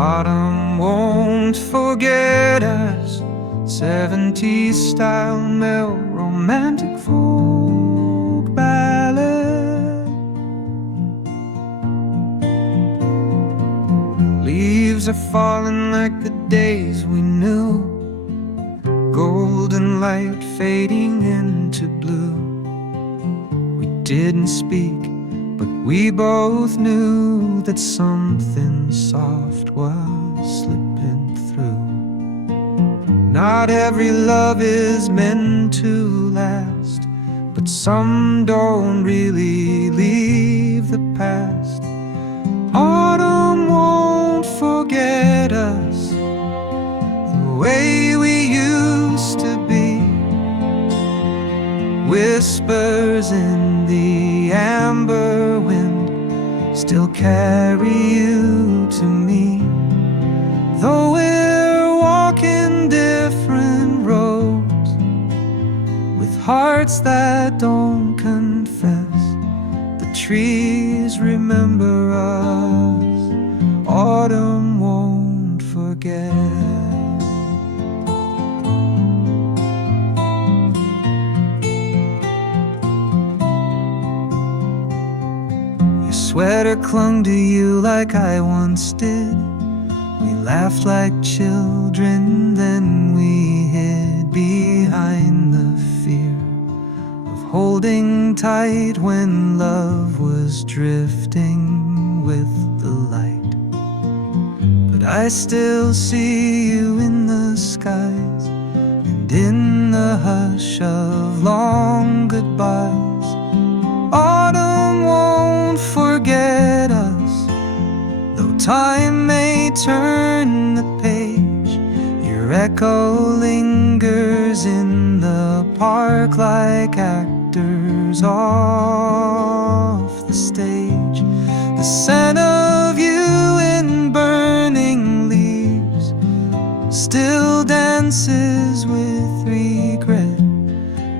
Autumn won't forget us. 70s style romantic folk ballad. Leaves are falling like the days we knew, golden light fading into blue. We didn't speak, but we both knew that something soft was slipping through. Not every love is meant to last, but some don't really leave the past. Autumn won't forget us the way we used to be. Whispers in the amber wind still carry you to me. Though we're walking different roads, with hearts that don't confess, the trees remember us. Autumn won't forget. Sweater clung to you like I once did. We laughed like children, then we hid behind the fear of holding tight when love was drifting with the light. But I still see you in the skies, and in the hush of long goodbyes. Autumn won't forget us, though time may turn the page. Your echo lingers in the park like actors off the stage. The scent of you in burning leaves still dances with regret.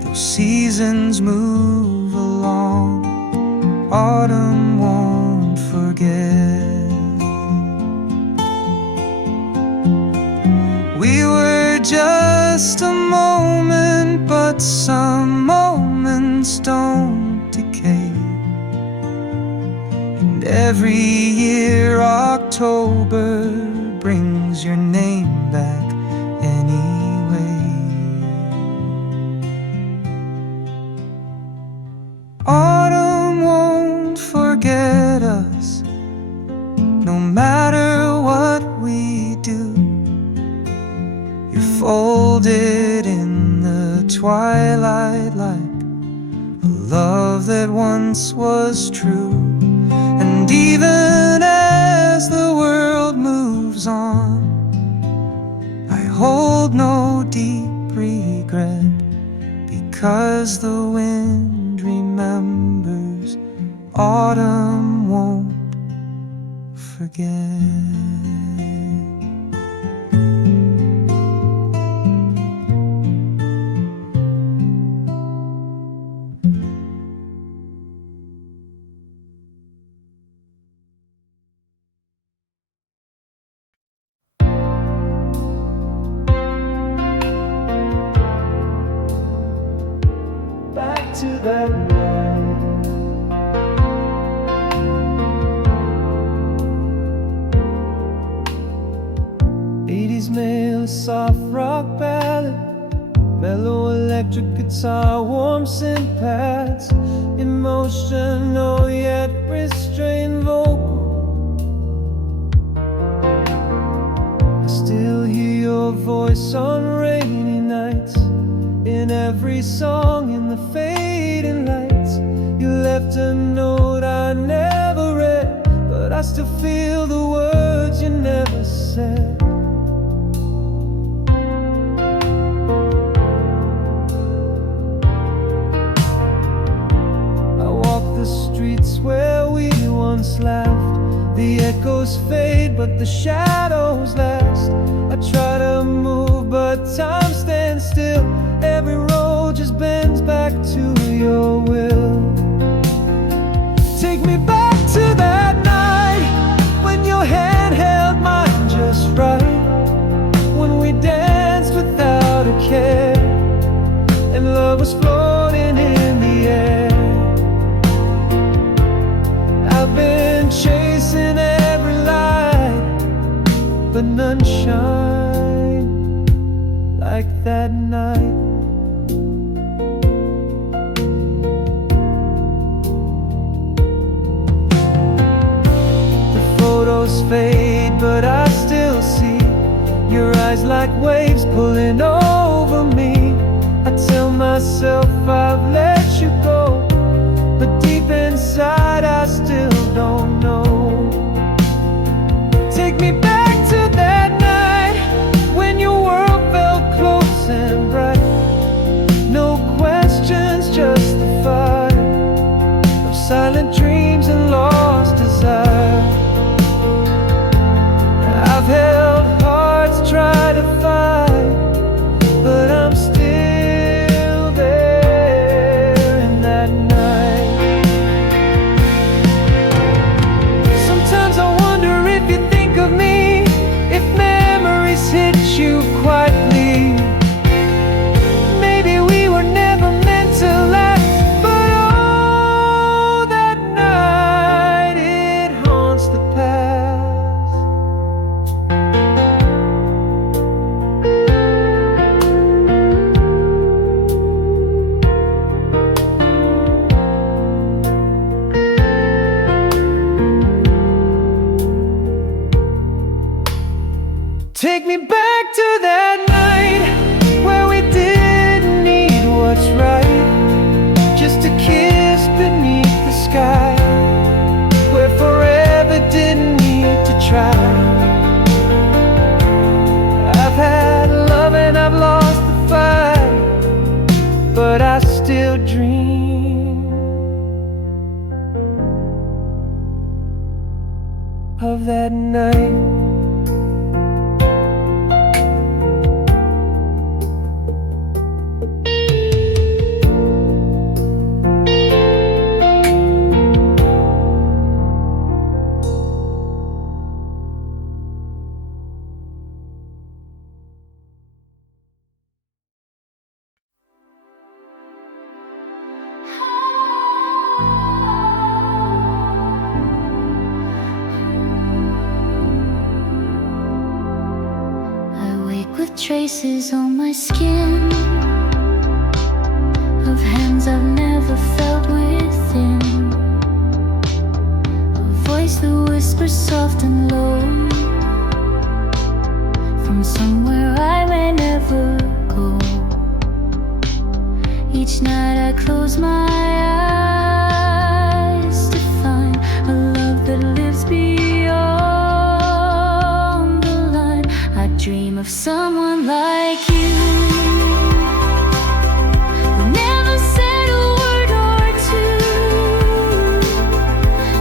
Those seasons move along, autumn won't forget. We were just a moment, but some moments don't decay. And every year October brings your name back anyway. Autumn won't forget us, no matter what we do. You're folded in the twilight like a love that once was true. And even as the world moves on, I hold no deep regret, because the wind remembers. Autumn won't forget. Back to that night, 80s male, soft rock ballad, mellow electric guitar, warm synth pads, emotional yet restrained vocal. I still hear your voice on rainy nights, in every song, in the fading lights. You left a note I never read, but I still feel the words you never said. I walk the streets where we once laughed. The echoes fade, but the shadows last. I try to move, but time stands still. Every road just bends back to your will. Take me back to that night when your hand held mine The photos fade, but I still see your eyes like waves pulling over me. I tell myself I've let you go, but deep inside I still don't know. Take me back to that night when your world felt close and bright. No questions, just the fire of silent dreams and lost desire. I've held hearts, tried to fight, but I'm still there in that night. Sometimes I wonder if you think of me, if memories hit you quietly. Maybe we were never meant to last, but oh, that night it haunts the past. Take me back to that night where we didn't need what's right, just a kiss beneath the sky, where forever didn't need to try. I've had love and I've lost the fight, but I still dream of that night. With traces on my skin of hands I've never felt within, a voice that whispers soft and low from somewhere I may never go. Each night I close my eyes to find a love that lives beyond the line. I dream of someone like you, who never said a word or two.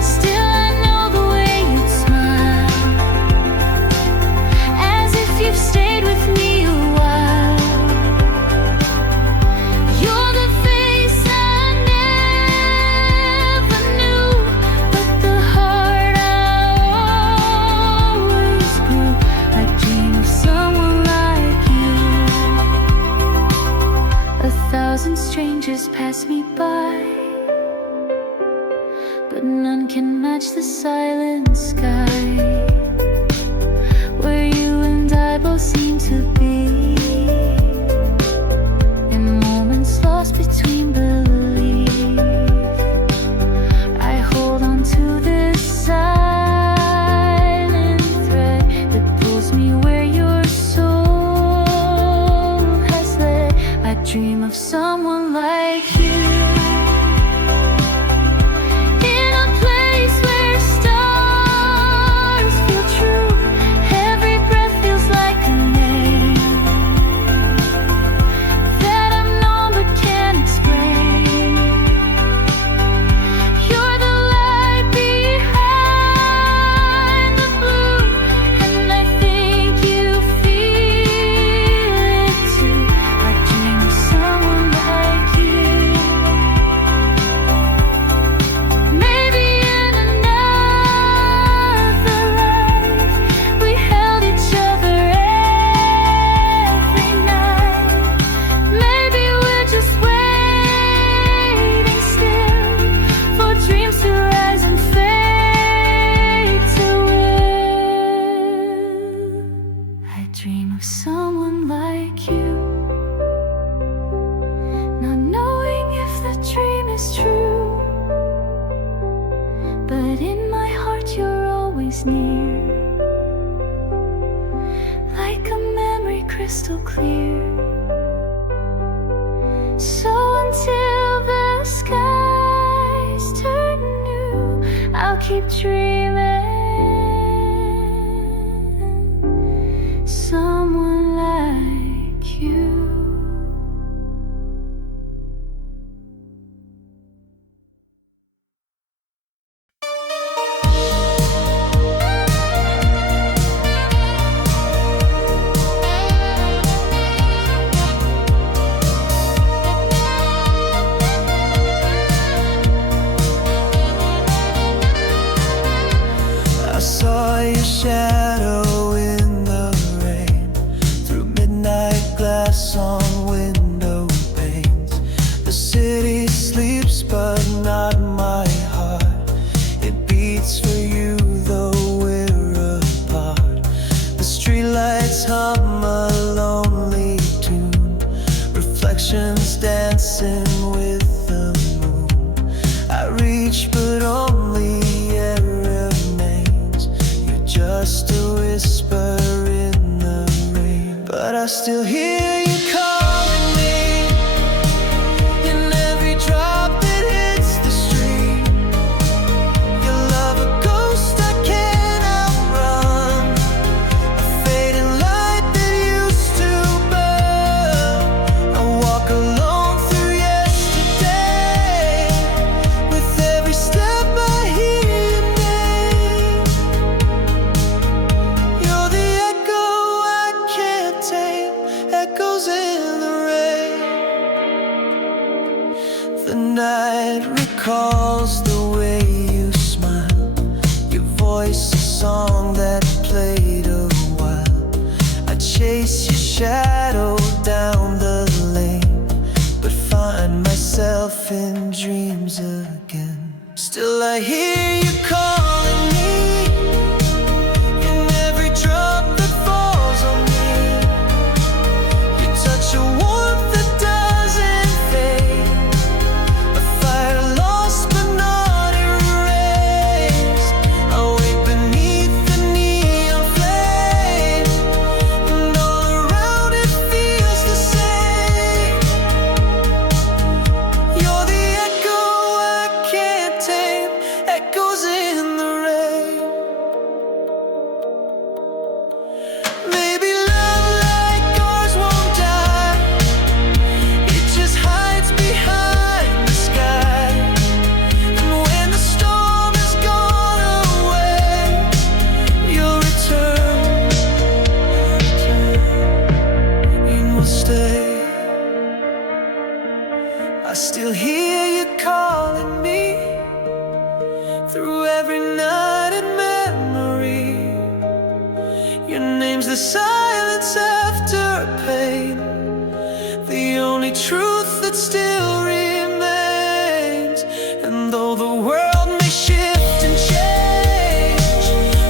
Still I know the way you'd smile, as if you've stayed with me a while. You're the face I never knew, but the heart I always grew. I dream of someone like you. 1,000 strangers pass me by, but none can match the silent sky, where you and I both seem to be, in moments lost between belief. I hold on to this silent thread that pulls me where your soul has led. I dream of someone like you, in a place where stars feel true. Every breath feels like a name that I've known but can't explain. You're the light behind the blue, and I think you feel it too. I dream of someone like you. is true, but in my heart you're always near, like a memory crystal clear. So until the skies turn new, I'll keep dreaming someone like you. I saw your shadow in the rain, through midnight glass on window panes. The city sleeps but not my heart. It beats for you though we're apart. The streetlights hum a lonely tune, reflections dancing with the moon. I reach but only air remains, just a whisper in the rain. But I still hear you calling me in every drop that hits the street. Your love a ghost I can't outrun, a fading light that used to burn. I walk alone through yesterday, with every step I hear your name. You're the echo I can't tame, echoes in the rain. The night recalls the way you smile, your voice a song that played a while. I chase your shadow down the lane, but find myself in dreams again. Still I hear you calling me in every drop that falls on me. You touch a warmth that doesn't fade, a fire lost but not erased. I wait beneath the neon flame, and all around it feels the same. You're the echo I can't tame, echoes in the rain. Maybe love like ours won't die, it just hides behind the sky. And when the storm has gone away, you'll return, and we'll stay. I still hear you calling me through every night and memory. Your name's the silence after pain, the only truth that still remains. And though the world may shift and change,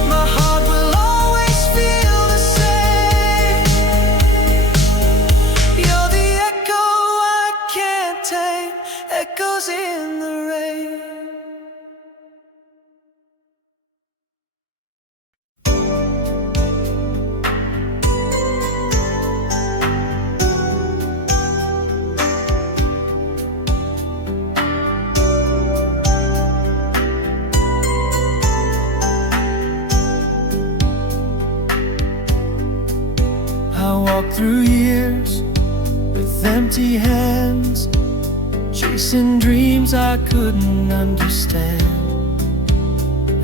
my heart will always feel the same. You're the echo I can't tame, echoes in the rain. I walked through years with empty hands, chasing dreams I couldn't understand.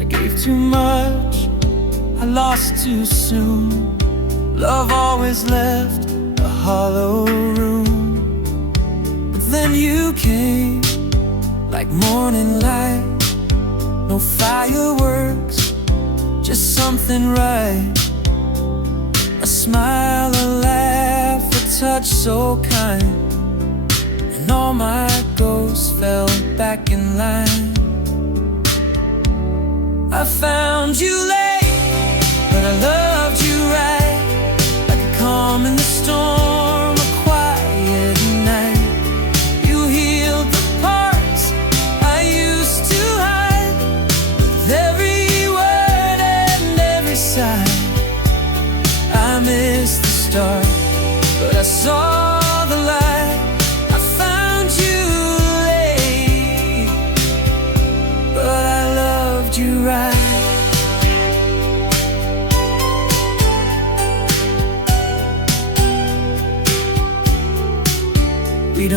I gave too much, I lost too soon. Love always left a hollow room. But then you came like morning light, no fireworks, just something right. A smile, a laugh, a touch so kind, and all my ghosts fell back in line. I found you late, but I loved you right, like a calm in the storm, a quiet night. You healed the parts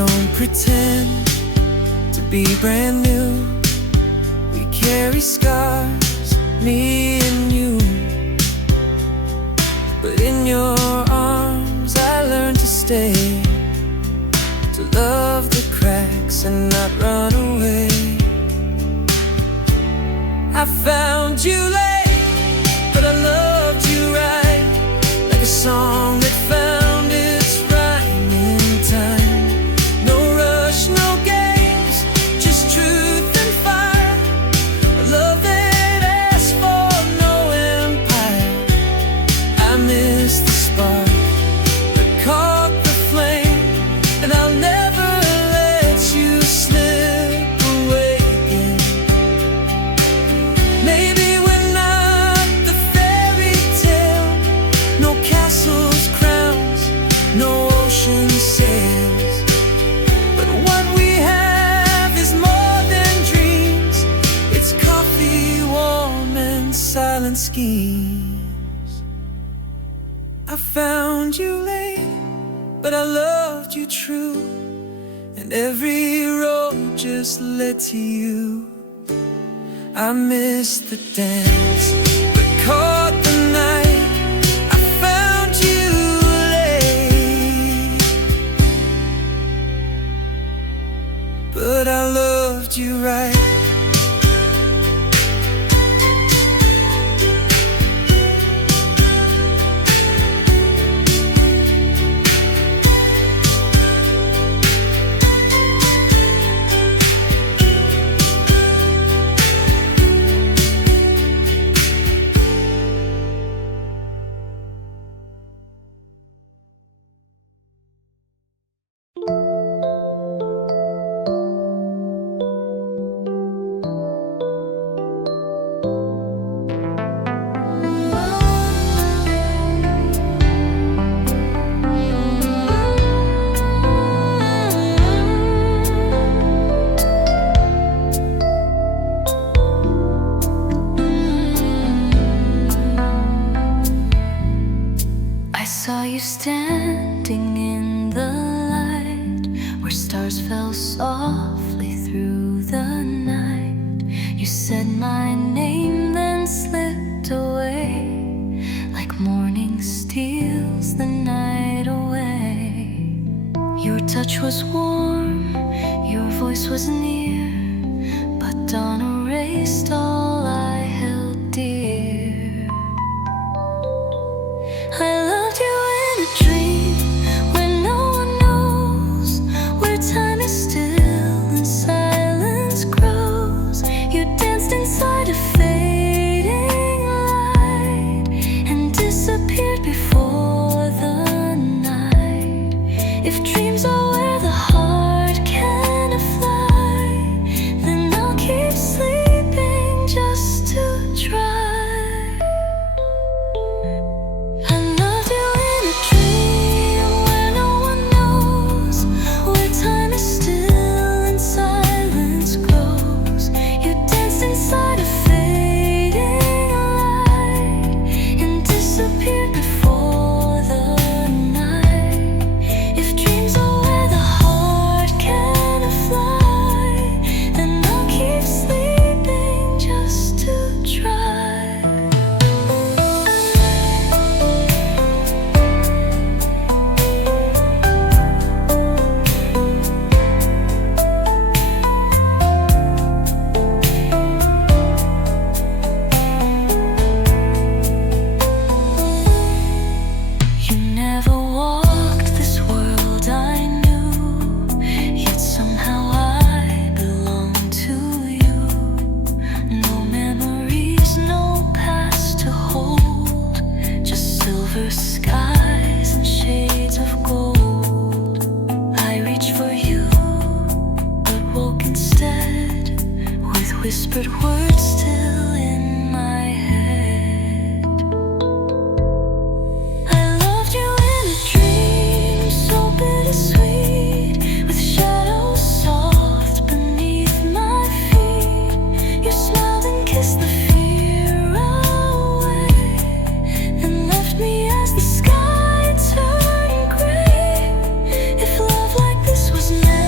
don't pretend to be brand new. We carry scars, me and you. But in your arms I learned to stay, to love the cracks and not run away. I found you late, but I loved you right, like a song that found its rhyme in time. No rush, no games, just truth and fire. A love that asks for no empire. I miss the spark that caught the flame, and I'll never let you slip away again. Maybe we're not the fairy tale, no castles, crowns, no ocean sails. But what we have is more than dreams. It's coffee warm and silent schemes. I found you late, but I loved you true, and every road just led to you. I missed the dance, but caught the night. I found you late, but I loved you right. I saw you standing in the light, where stars fell softly through the night. You said my name, then slipped away, like morning steals the night away. Your touch was warm, your voice was near, but dawn erased all I held dear. I loved you in a dream where no one knows, where time is still and silence grows. You danced inside a fading light and disappeared before the night. If dreams are where the heart can fly, then I'll keep sleeping just to try. Whispered words still in my head. I loved you in a dream so bittersweet, with shadows soft beneath my feet. You smiled and kissed the fear away, and left me as the sky turned gray. If love like this was meant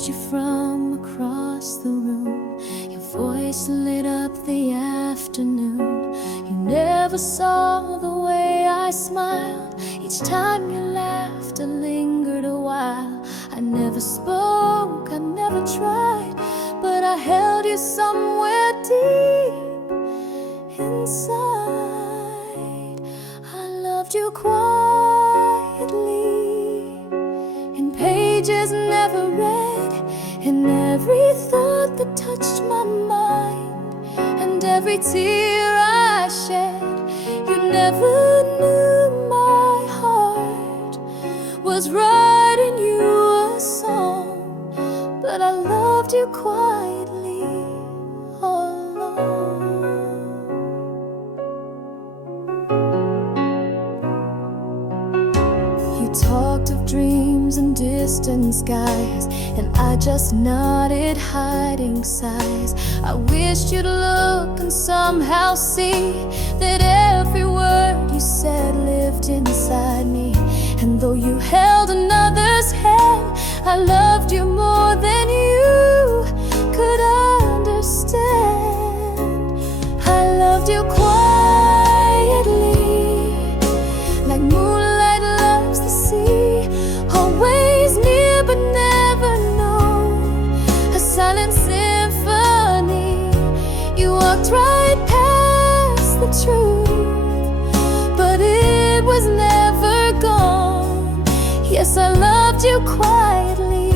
watched you from across the room. Your voice lit up the afternoon. You never saw the way I smiled. Each time you laughed, I lingered a while. I never spoke, I never tried, but I held you somewhere deep inside. I loved you quietly, in pages never read, in every thought that touched my mind, and every tear I shed. You never knew my heart was writing you a song, but I loved you quietly all along. You talked of dreams and distant skies, and I just nodded, hiding sighs. I wished you'd look and somehow see that every word you said lived inside me. And though you held another's hand, I loved you more than you could understand. I loved you quietly, like moonlight loves the sea, always near but never known, a silent symphony. You walked right past the truth, but it was never gone. Yes, I loved you quietly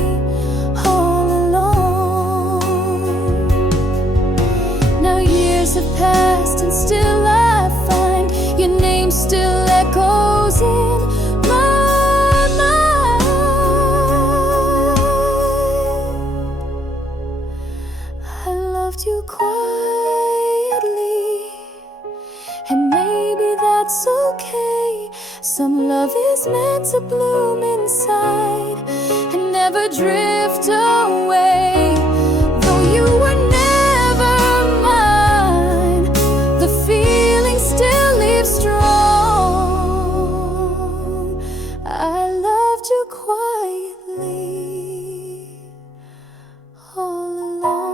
all along. Now years have passed and still I find your name still echoes in my mind. I loved you quietly, and maybe that's okay. Some love is meant to bloom inside and never drift away. Though you were never mine, the feeling still leaves strong. I loved you quietly all along.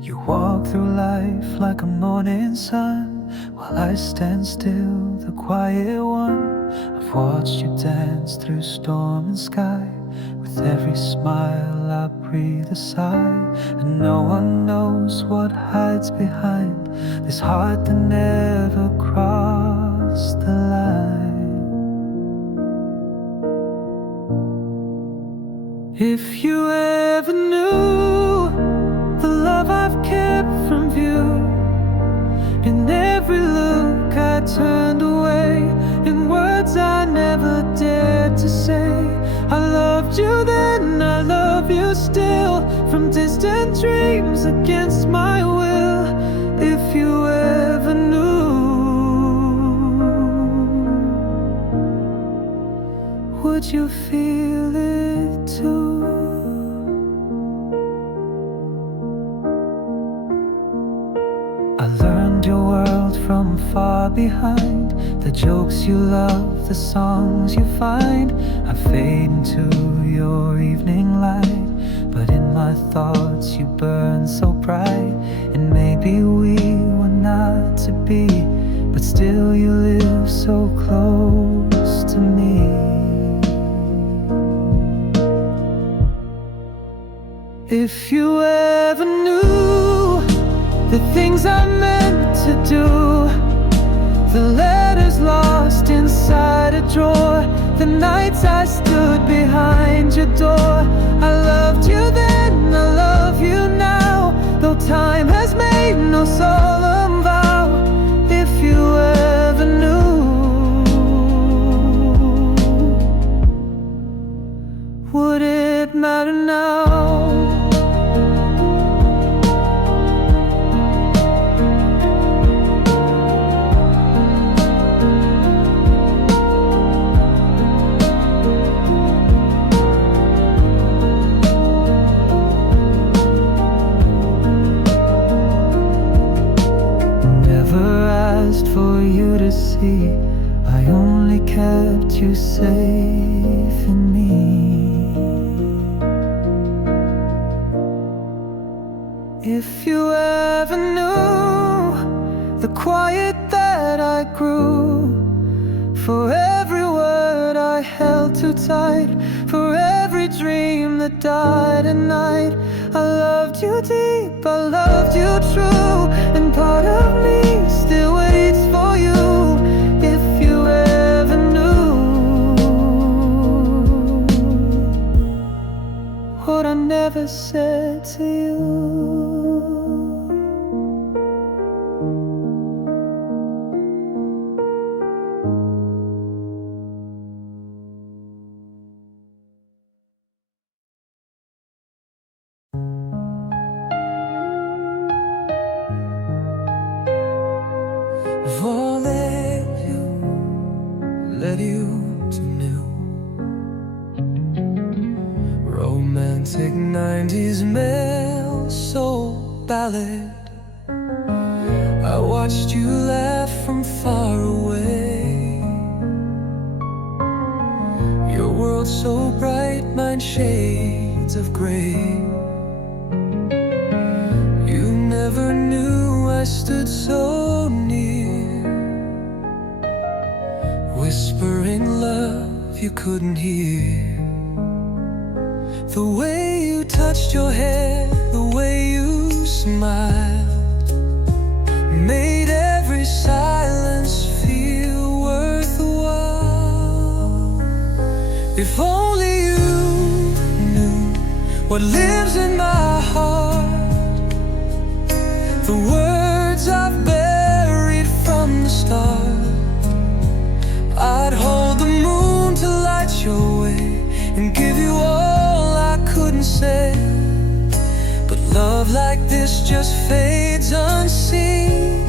You walk through life like a morning sun, while I stand still, the quiet one. I've watched you dance through storm and sky. With every smile I breathe a sigh, and no one knows what hides behind this heart that never crossed the line. If you ever knew the love I've kept from view, in every look I turned away, in words I never dared to say. I loved you then, I love you still, from distant dreams against my will. If you ever knew, would you feel it too? I learned your world from far behind, the jokes you love, the songs you find. I fade into your evening light, but in my thoughts you burn so bright. And maybe we were not to be, but still you live so close to me. If you ever knew the things I meant to do, the letters lost inside a drawer, the nights I stood behind your door. I loved you then, I love you now, though time has made no solemn vow. If you ever knew, would it matter now? see I only kept you safe in me. If you ever knew the quiet that I grew, for every word I held too tight, for every dream that died at night, I loved you deep, I loved you true, and part of me still waits for you. If you ever knew what I never said to you. Led you to new romantic 90s male soul ballad. I watched you laugh from far away, your world so bright, mine shades of gray. You never knew I stood so near, whispering love you couldn't hear. The way you touched your hair, the way you smiled, made every silence feel worthwhile. If only you knew what lives in my heart, the words I've buried from the start. I'd hold the moon to light your way and give you all I couldn't say. But love like this just fades unseen,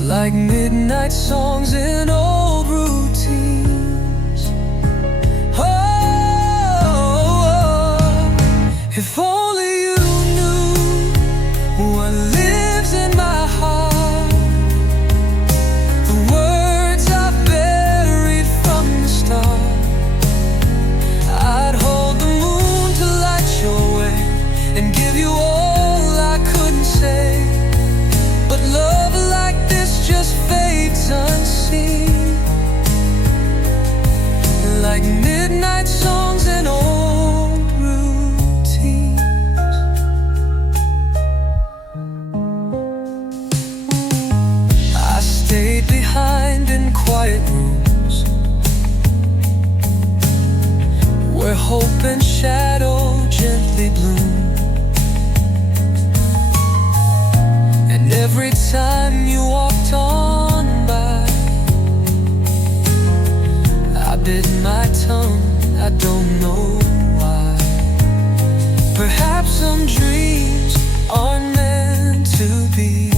like midnight songs in old routines. If only you knew what lives in my heart, the words I've buried from the start. I'd hold the moon to light your way and give you all I couldn't say. But love like this just fades unseen, like midnight songs and old routines. I stayed behind in quiet rooms where hope and shadow gently bloom. And every time you walked on by, I bit my tongue, I don't know why. Perhaps some dreams aren't meant to be.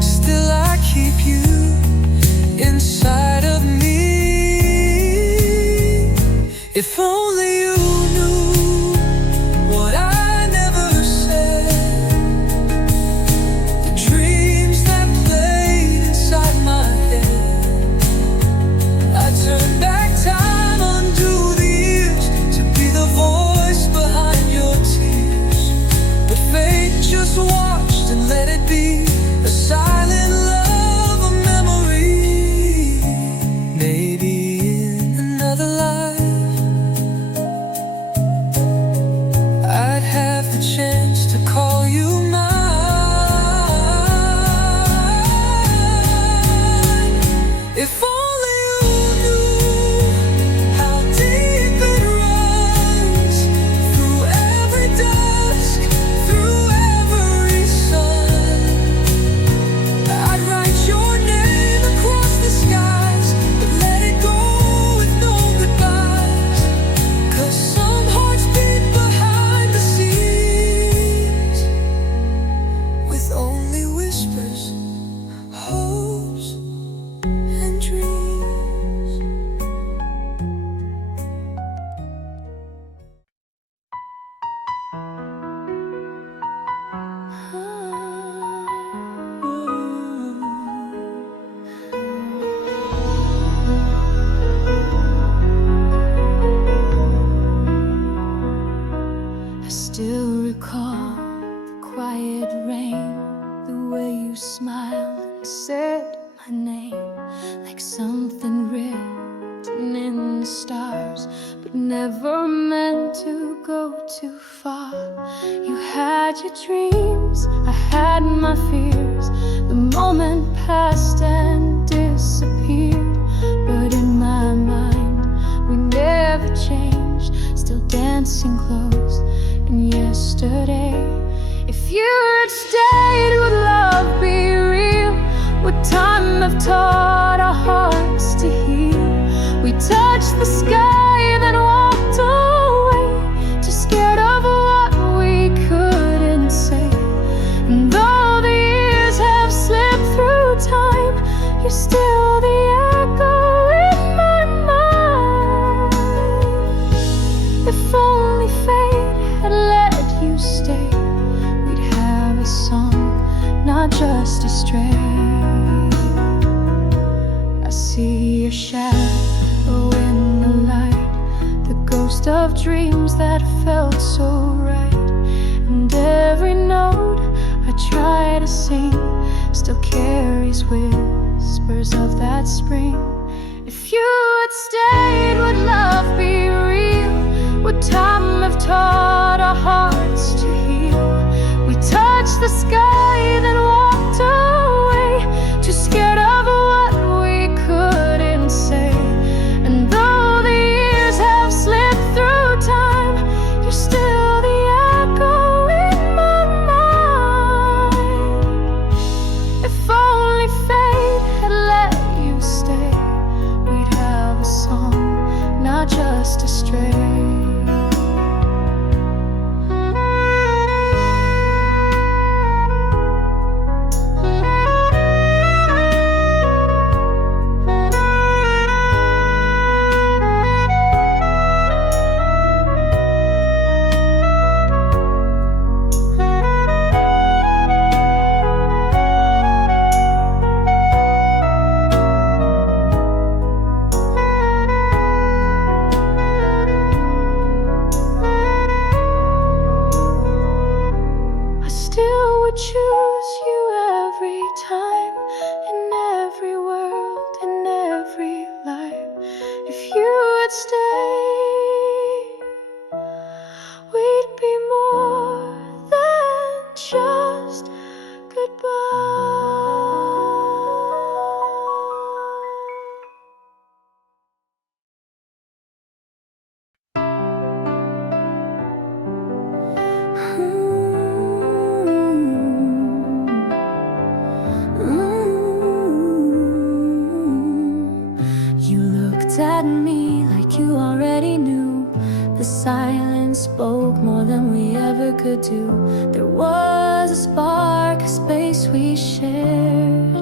Still I keep you inside of me. If only you knew what I never said, the dreams that played inside my head. I turn back time, undo the years, to be the voice behind your tears. But fate just watched and let it be a silent love, a memory. Maybe in another life I'd have the chance to call you mine. If only you knew how deep it runs, through every dusk, through every sun. I'd write your name across the skies, but let it go with no goodbyes. 'Cause some hearts beat behind the scenes, with only whispers, hopes, and dreams. still recall the quiet rain, the way you smiled and said my name, like something written in the stars, but never meant to go too far. You had your dreams, I had my fears. The moment passed and disappeared, but in my mind we never changed, still dancing close in yesterday. If you had stayed, would love be real? Would time have taught our hearts to heal? We touched the sky, then walked away, too scared of what we couldn't say. And though the years have slipped through time, you're still the echo in my mind. If only fate had let you stay, we'd have a song, not just a stray. I see your shadow in the light, the ghost of dreams that felt so right. And every note I try to sing still carries whispers of that spring. If you had stayed, would love be real? Would time have taught our hearts to heal? We touched the sky, then walked away, too scared of what we couldn't say. And though the years have slipped through time, you're still the echo in my mind. If only fate had let you stay, we'd have a song, not just a stray. Choose you every time, in every world, in every life. If you would stay, we'd be more than just goodbye. At me like you already knew. The silence spoke more than we ever could do. There was a spark, a space we shared,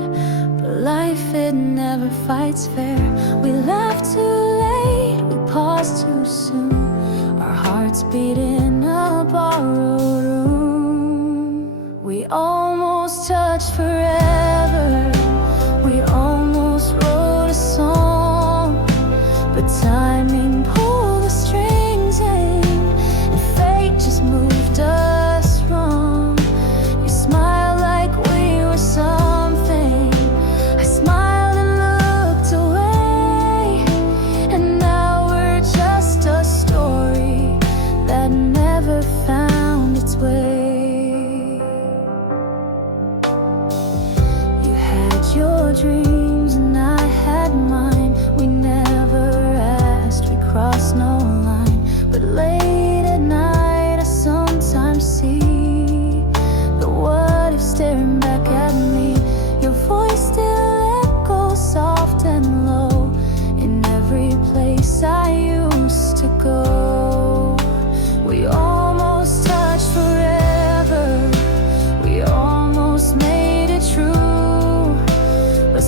but life, it never fights fair. We left too late, we paused too soon. Our hearts beat in a borrowed room. We almost touched forever, we almost wrote a song, but timing pulled the strings in, and fate just moved us wrong. You smiled like we were something, I smiled and looked away, and now we're just a story that never found its way. You had your dreams and I had mine. We never asked, we crossed no line. But late at night I sometimes see the what if staring back at me. Your voice still echoes soft and low in every place I used to go. We almost touched forever, we almost made it true, but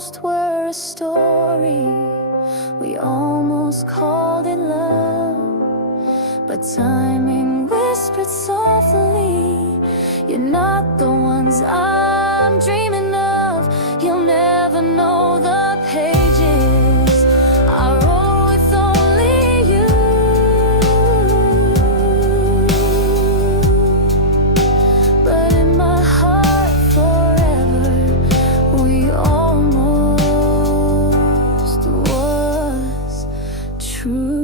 almost were a story. We almost called it love, but timing whispered softly, you're not the ones I'm dreaming of. You'll never know the pages I wrote with only you. But in my heart forever, we almost was true.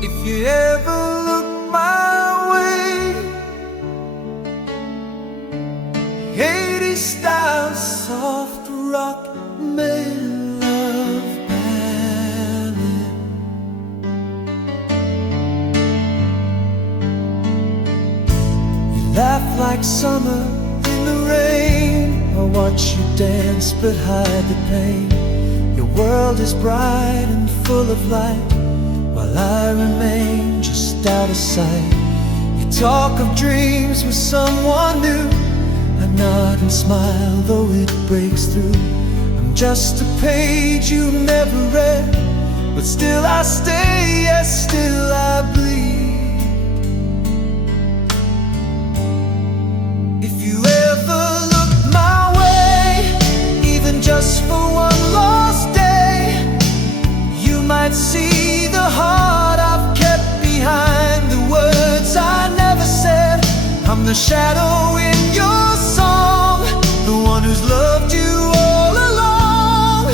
If you ever look my way, 80s style soft rock love ballad. You laugh like summer in the rain. I watch you dance but hide the pain. Your world is bright and full of light, while I remain just out of sight. You talk of dreams with someone new. I nod and smile though it breaks through. I'm just a page you never read, but still I stay, yes, still I bleed. If you ever look my way, even just for one lost day, you might see the heart I've kept behind the words I never said. I'm the shadow in your song, the one who's loved you all along.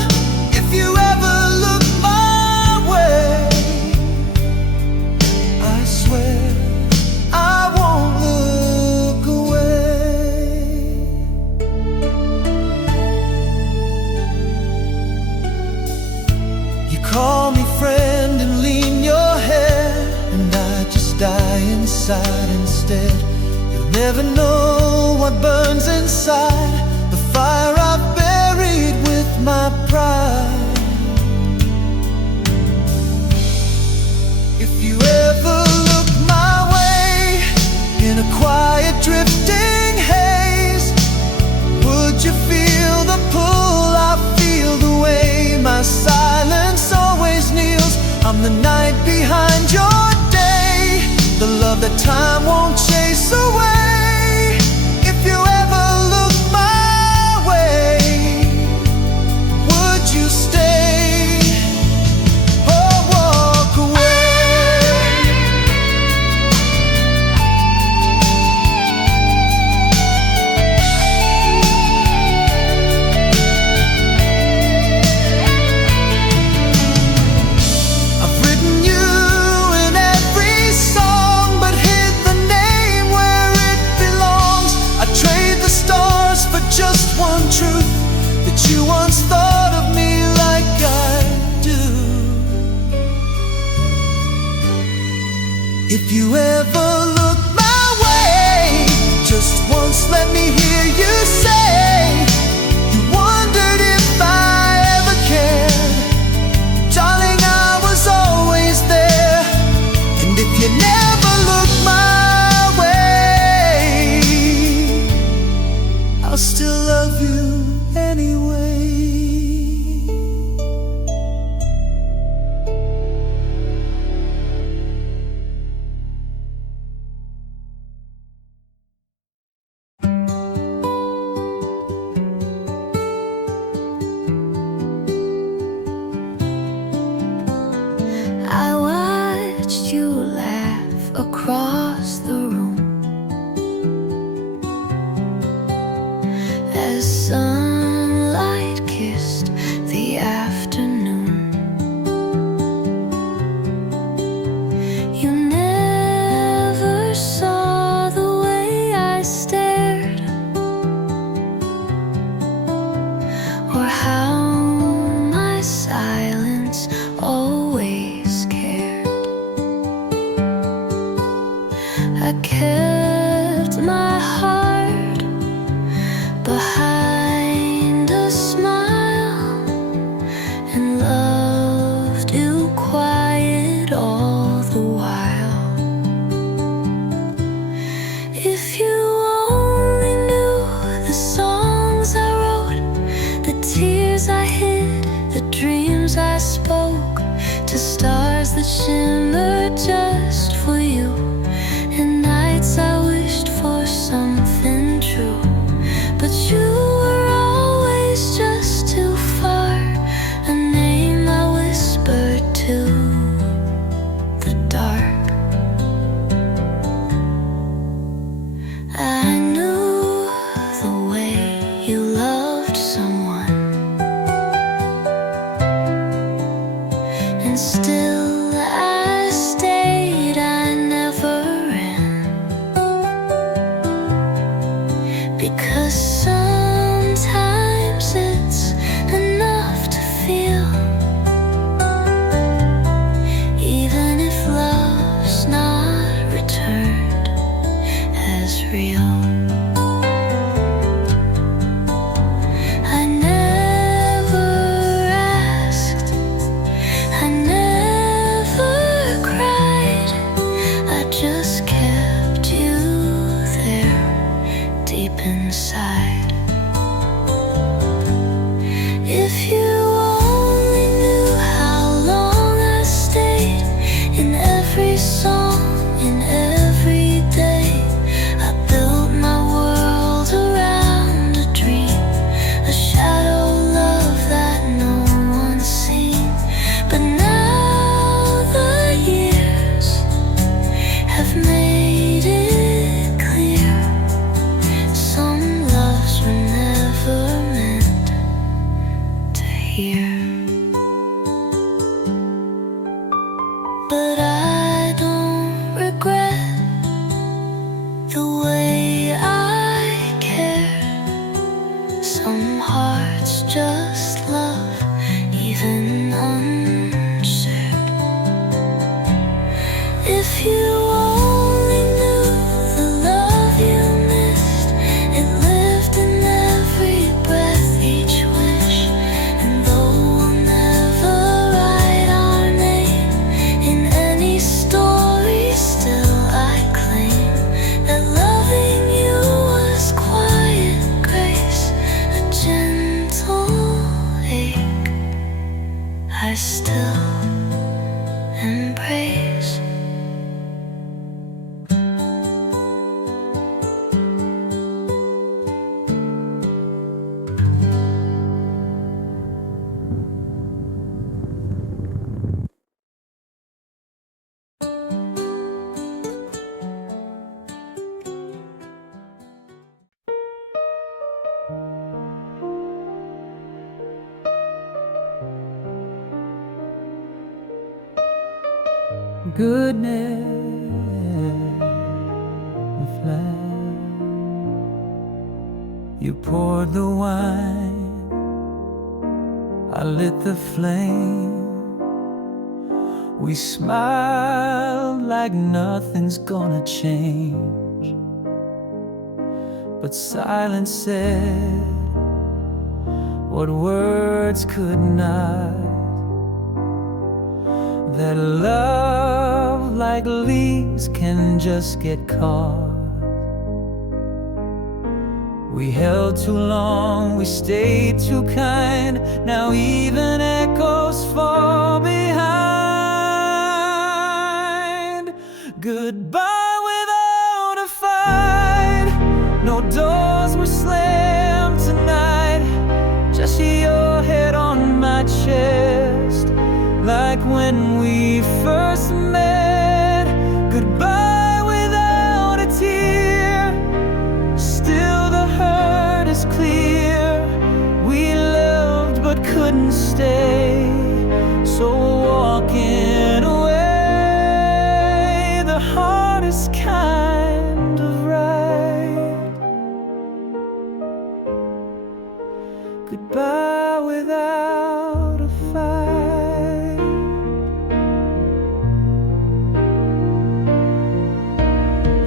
If you ever look my way, I swear I won't look away. You call me friend and lean your head, and I just die inside instead. You'll never know what burns inside the fire I've buried with my pride. If you ever look my way in a quiet drifting haze, would you feel the pull I feel, the way my silence always kneels? I'm the night behind your day, the love that time won't chase away. If you ever look my way, would you stay or walk away? I've written you in every song, but hid the name where it belongs. I trade the stars for just one truth, that you once thought of me like I do. If you ever look my way, just once let me hear you say you wondered if I ever cared. Darling, I was always there. And if you never look my way, I'll still love you anyway. I watched you laugh across the room as sunlight kissed the afternoon. You never saw the way I stared stars that shimmer just for you, and nights I wished for something true, but you were always just too far, a name I whispered to the dark. I knew the way you loved someone, and still I stayed, I never ran, because sometimes it's enough to feel, even if love's not returned as real. I never asked, I never cried, I just kept you there deep inside. If you only knew how long I stayed, in every song, in every day, I built my world around a dream, a shadow love that no one's seen. But now the years have made it clear, some loves were never meant to hear. But I don't regret the way I care. Some hearts just love, even unshared. If you only knew the love you missed, it lived in every breath, each wish. And though we'll never write our name in any story, still I claim that loving you was quiet grace, a gentle ache I still embrace. Goodness and flat, you poured the wine, I lit the flame. We smiled like nothing's gonna change, but silence said what words could not, that love like leaves can just get caught. We held too long, we stayed too kind, now even echoes fall behind. Goodbye without a fight, no doors were slammed tonight, just your head on my chest, like when we first met. Goodbye without a tear, still the hurt is clear. We loved but couldn't stay, so walking away, the hardest kind of ride. Goodbye without a fight.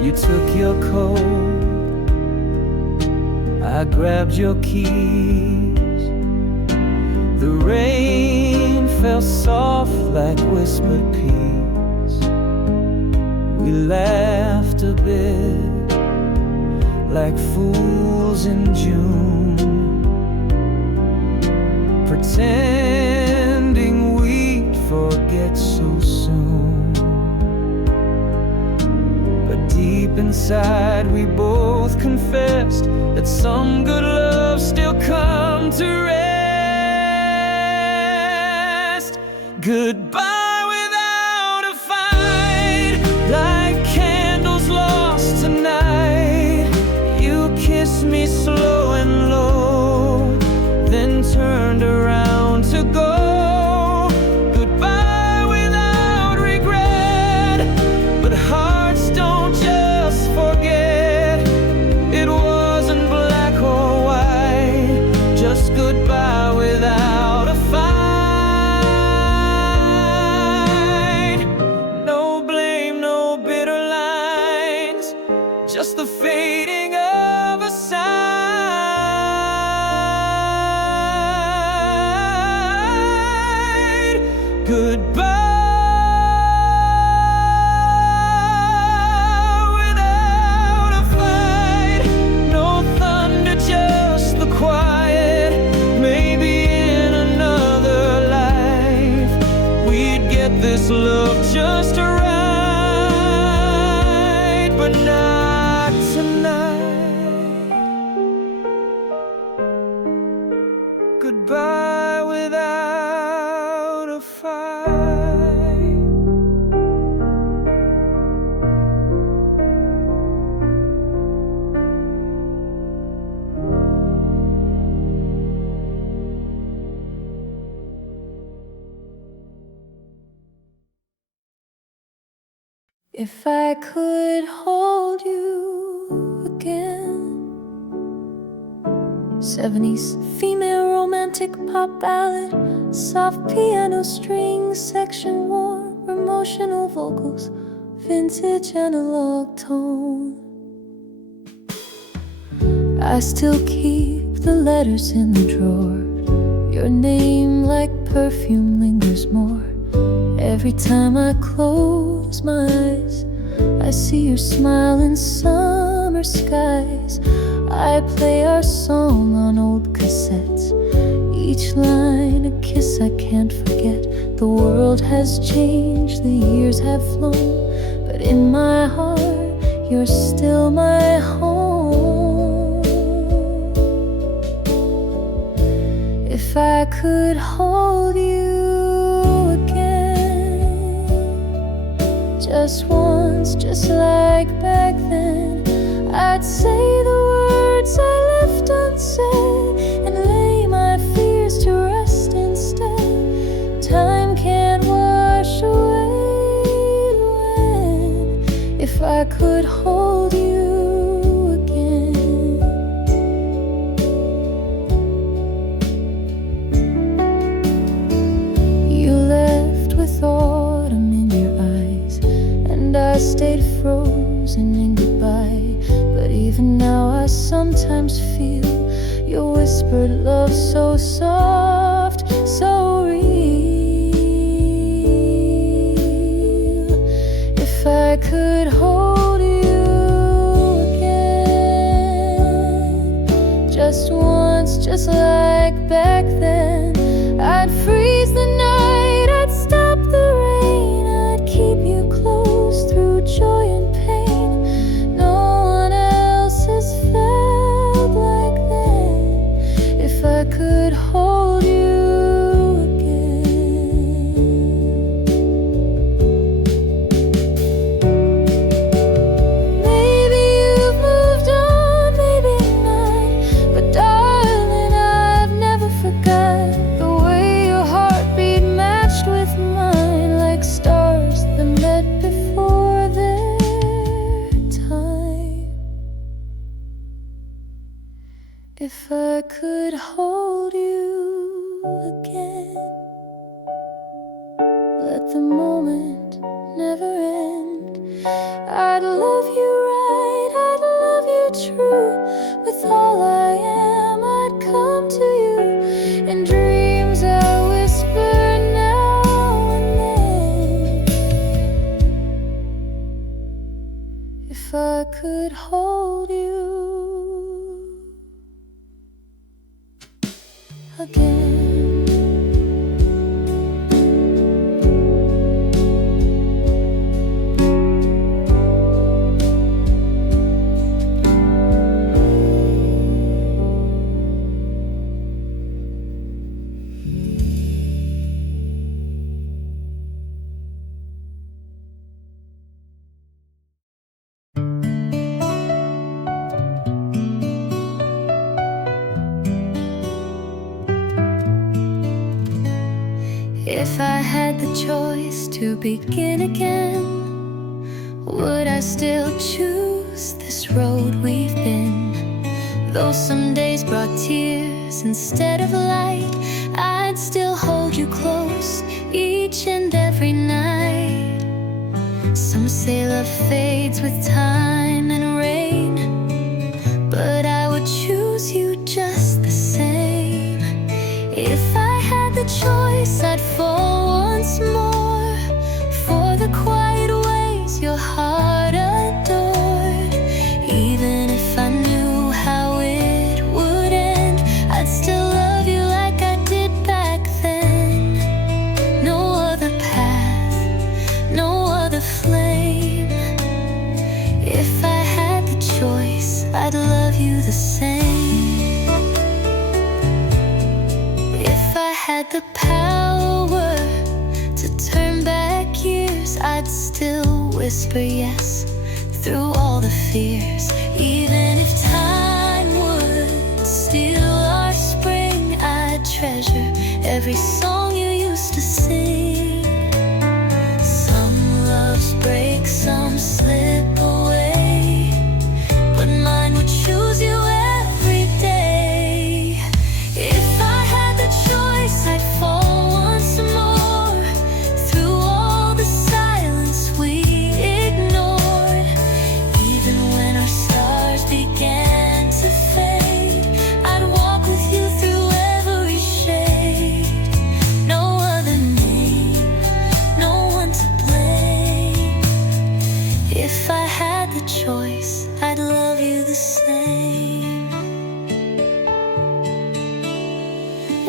You took your coat, I grabbed your keys. The rain fell soft like whispered peace. We laughed a bit like fools in June, pretending we'd forget so soon. deep inside we both confessed that some good loves still come to rest. Goodbye without a fight, like candles lost tonight. You kissed me slow and low, then turned around to go. Goodbye without regret, but hearts don't just forget. It wasn't black or white, just goodbye without a fight. No blame, no bitter lines, just the fading of a side. Goodbye without a fight. No thunder, just the quiet. Maybe in another life we'd get this love just right, but not tonight. Goodbye without a fight. If I could hold you again. 70s female romantic pop ballad, soft piano strings section, warm emotional vocals, vintage analog tone. I still keep the letters in the drawer. Your name like perfume lingers more. Every time I close my eyes, I see your smile in summer skies. I play our song on old cassettes, each line a kiss I can't forget. The world has changed, the years have flown, but in my heart, you're still my home. If I could hold you just once, just like back then, I'd say the words I left unsaid and lay my fears to rest instead. Time can't wash away when, if I could hold you again. You left with autumn in your eyes, I stayed frozen in goodbye. But even now I sometimes feel your whispered love so soft, so real. If I could hold you again, just once, just like back then, I'd freeze the night, I'd stop the rain, I'd keep you close through joy and pain. No one else has felt like that. If I could hold you again. Maybe you've moved on, maybe not, but darling, I've never forgot the way your heartbeat matched with mine, like stars that met before their time. If I could hold you again, let the moment never end. I'd love you right, I'd love you true. With all I am, I'd come to you. In dreams I whisper now and then. If I could hold you again. If I had the choice to begin again, would I still choose this road we've been? Though some days brought tears instead of light, I'd still hold you close each and every night. Some say love fades with time and rain, but I would choose you just the same. If I had the choice, I'd fall once more for the quiet ways your heart adored. Even if I knew how it would end, I'd still love you like I did back then. No other path, no other flame. If I had the choice, I'd love you the same. If I had the power to turn back years, I'd still whisper yes through all the fears. Even if time would steal our spring, I'd treasure every song you used to sing. Some loves break, some slip away, but mine would choose you every day. If I had the choice, I'd fall once more through all the silence we ignored. Even when our stars began to fade, I'd walk with you through every shade. No other name, no one to blame. If I had the choice, I'd love you the same.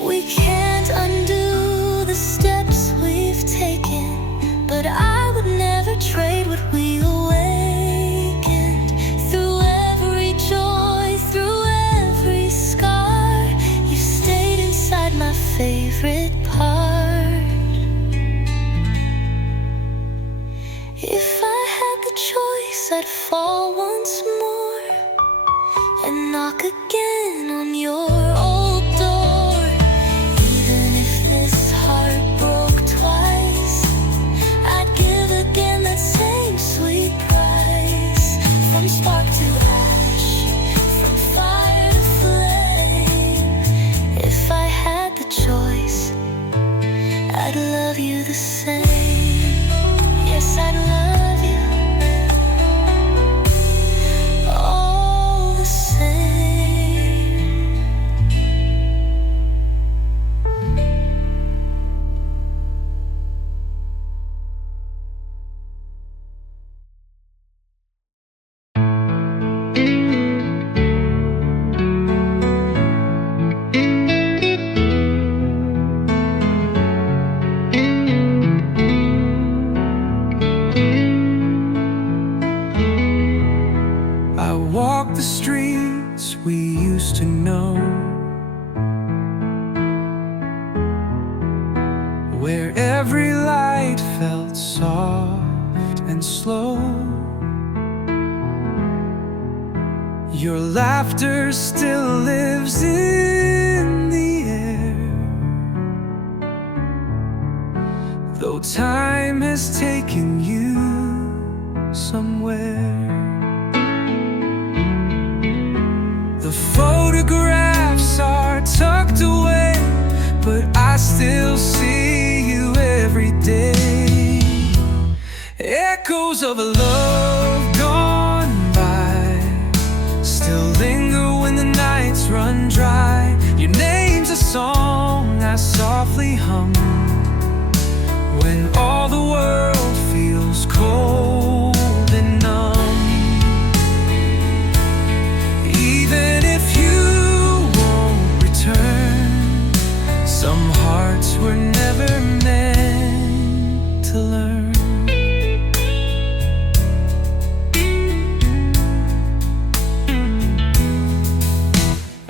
We can't undo the steps we've taken, but I would never trade what we awakened. Through every joy, through every scar, you stayed inside my favorite part. If I had the choice, I'd fall once more and knock again on your old door. Even if this heart broke twice, I'd give again that same sweet price. From spark to ash, from fire to flame. If I had the choice, I'd love you the same. Yes, I'd love you all the same. I walk the streets we used to know, where every light felt soft and slow. Your laughter still lives in the air, though time has taken you somewhere. The photographs are tucked away, but I still see you every day. Echoes of a love gone by still linger when the nights run dry. Your name's a song I softly hum when all the world feels cold and numb. Even if you won't return, some hearts were never meant to learn.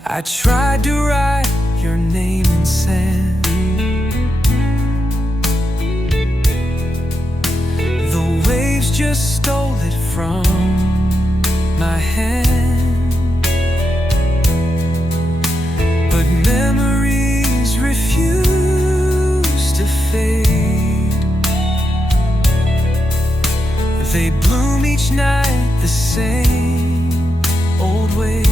I tried to write your name in sand. The waves just stole it from my hand. But memories refuse to fade. each night the same old way.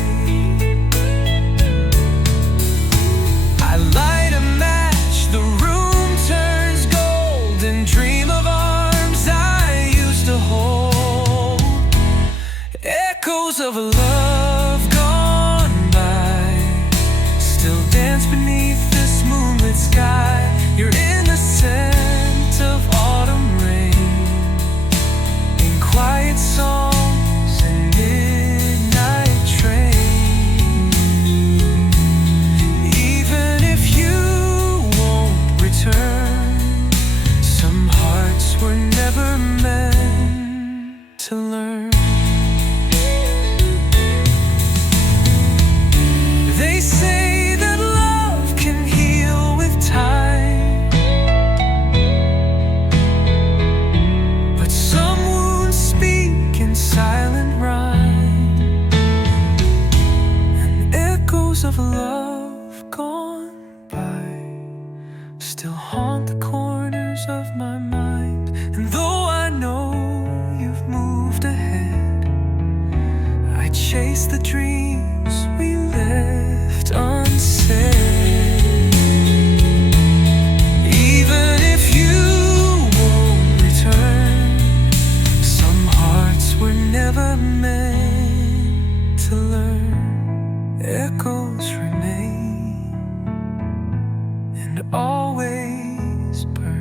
I light a match, the room turns gold, and dream of arms I used to hold. Echoes of a love gone by still dance beneath this moonlit sky. You're in the scent of autumn rain, in quiet songs and midnight train. Even if you won't return, some hearts were never meant to learn. They say that love can heal with time, but some wounds speak in silent rhyme, and echoes of a love gone by still haunt the corners of my mind. And though I know you've moved ahead, I chase the dreams we left unsaid. Even if you won't return, some hearts were never meant to learn. Echoes remain and always burn.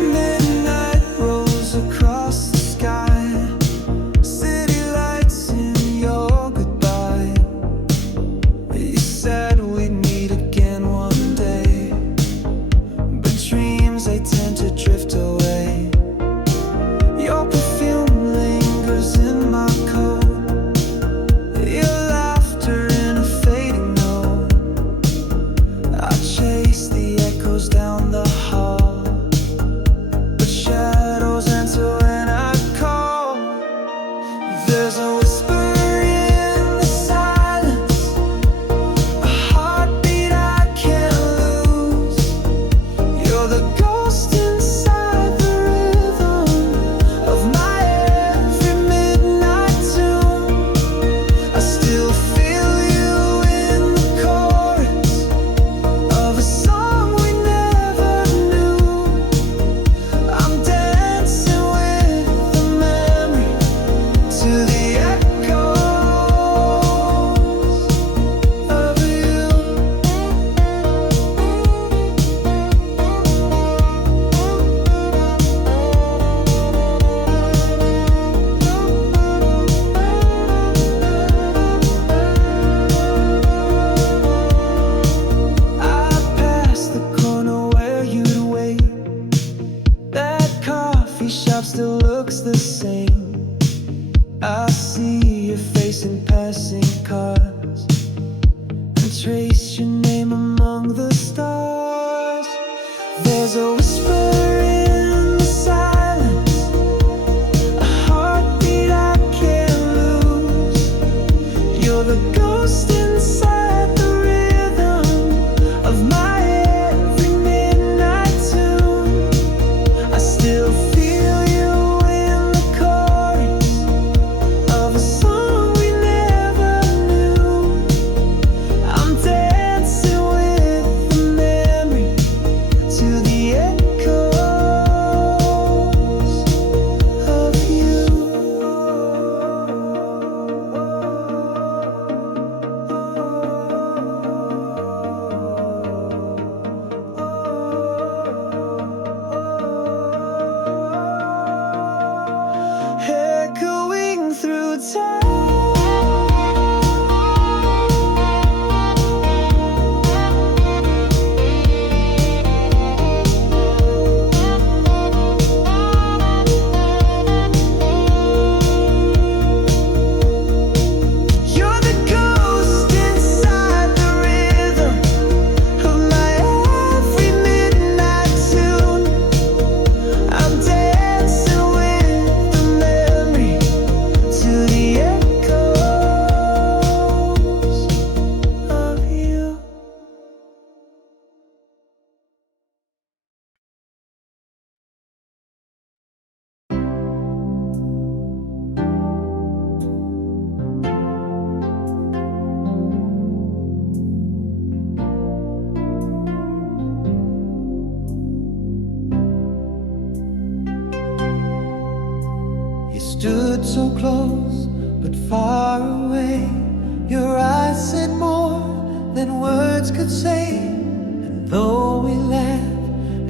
Midnight rolls across the sky, city lights in your goodbye. You said we'd meet again one day, but dreams they tend to drift away. Your perfume lingers in my coat, your laughter in a fading note. I chase the echoes down the hall, but shadows answer when I call. There's a whisper in the silence, a heartbeat I can't lose. You're the ghost inside the rhythm of my every midnight tune. I still feel you in the chorus of a song we never knew. I'm dancing with the memory to the echoes of you. I passed the corner where you'd wait. That coffee shop still looks the same. I see your face in passing cars and trace your name among the stars. There's a whisper in the silence, a heartbeat I can't lose. You're the ghost inside the rhythm of my every midnight tune. I still feel you in the chorus of a song we never knew. I'm dancing with the memory to the echoes stood so close but far away. Your eyes said more than words could say. And though we laugh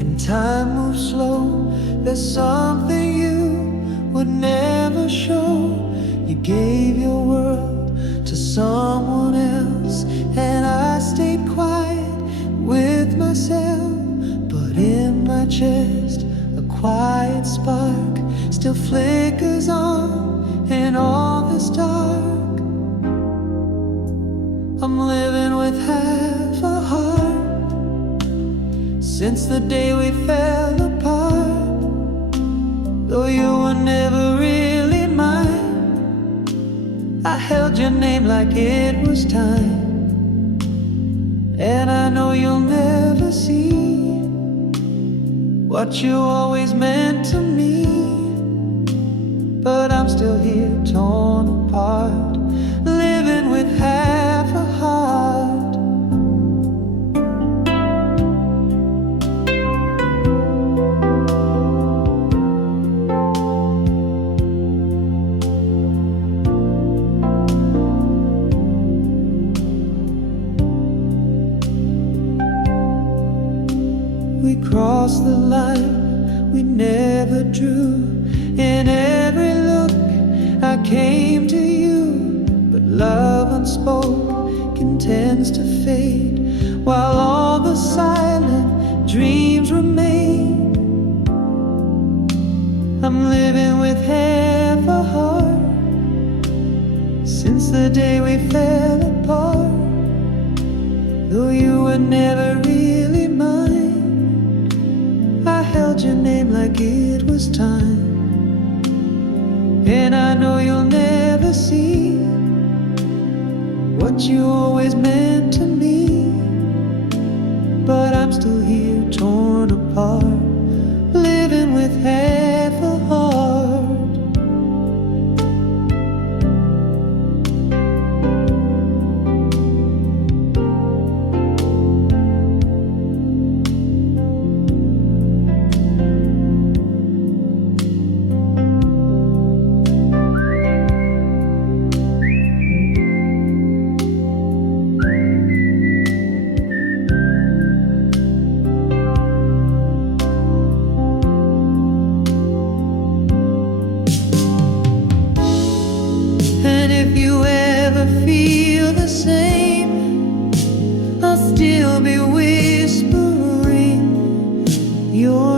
and time moves slow, there's something you would never show. You gave your world to someone else, and I stayed quiet with myself. But in my chest, a quiet spark still flickers on in all this dark. I'm living with half a heart since the day we fell apart. Though you were never really mine, I held your name like it was time. And I know you'll never see what you always meant to me. But I'm still here, torn apart, living with half a heart. We crossed the line we never drew. In every look I came to you, but love unspoken tends to fade, while all the silent dreams remain. I'm living with half a heart since the day we fell apart. Though you were never really mine, I held your name like it was time. And I know you'll never see what you always meant to me. But I'm still here, torn apart, living with half a heart. And if you ever feel the same, I'll still be whispering your